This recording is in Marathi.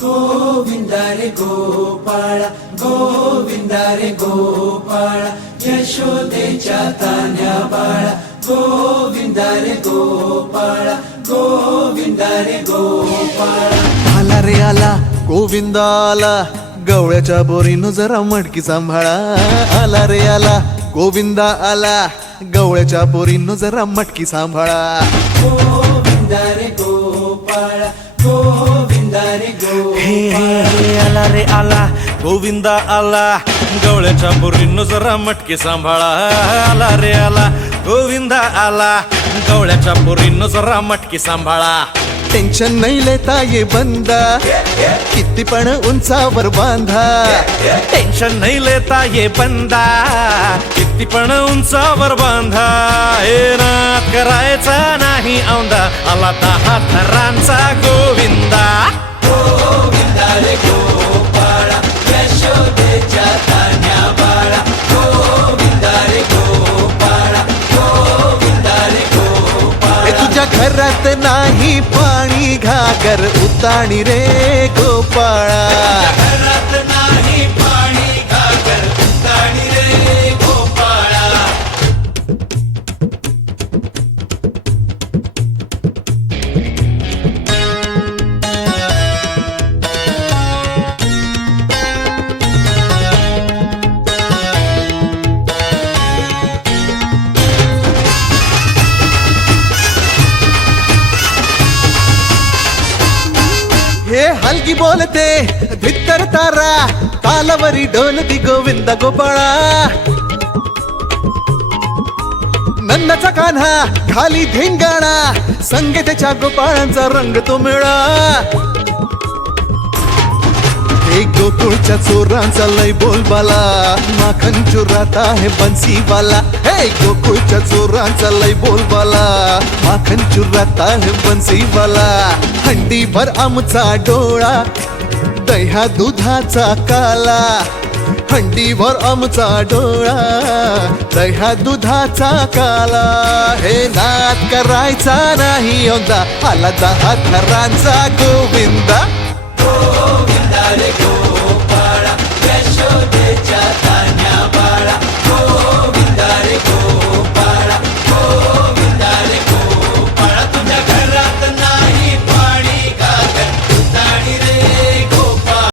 गोविंदा रे गोपाळा गोविंदा रे गोपाळा यशोदेच्या तान्या बाळा गोविंदा रे गोपाळा गोविंदा रे गोपाळा आला रे आला गोविंदा आला गवळ्याच्या बोरीनं जरा मटकी सांभाळा आला रे आला गोविंदा आला गवळ्याच्या बोरीनं जरा मटकी सांभाळा गोविंदा रे गोपाळा गोविंदा रे गोपाळा आला रे आला गोविंदा आला गवळ्याच्या बोरीनं जरा मटकी सांभाळा आला रे आला गोविंदा आला गवळ्याच्या बोरीनं जरा मटकी सांभाळा टेन्शन नाही लेता ये बंदा किती पण उंचावर बांधा टेन्शन नाही लेता ये बंदा किती पण उंचावर बांधा हे नाद करायचा नाही औंदा आला 10 थरांचा गोविंदा गोविंदा रे गोपाळा यशोदेच्या तान्या बाळा गोविंदा रे गोपाळा गोविंदा रे गोपाळा तुझ्या घरात नाही पाणी घागर उताणी रे गोपाळा घरात नाही पाणी घागर उताणी रे गोपाळा हे हलगी बोलते भित्तर तारा तालावरी डोलती गोविंदा गोपाळा नंदाचा कान्हा खाली धिंगाणा संगे त्याच्या गोपाळांचा रंग तो मिळा हे गोकुळच्या चोरांचा लय बोलबाला माखन चोरात आहे बन्सीवाला हे गोकुळच्या चोरांचा लय बोलबाला माखन चोरात आहे बन्सीवाला हंडी भर आमचा डोळा दह्या दुधाचा काला हंडीवर आमचा डोळा दह्या दुधाचा काला हे नाद करायचा नाही औंदा आला 10 थरांचा गोविंदा गोविंदा रे गोपाळा यशोदेच्या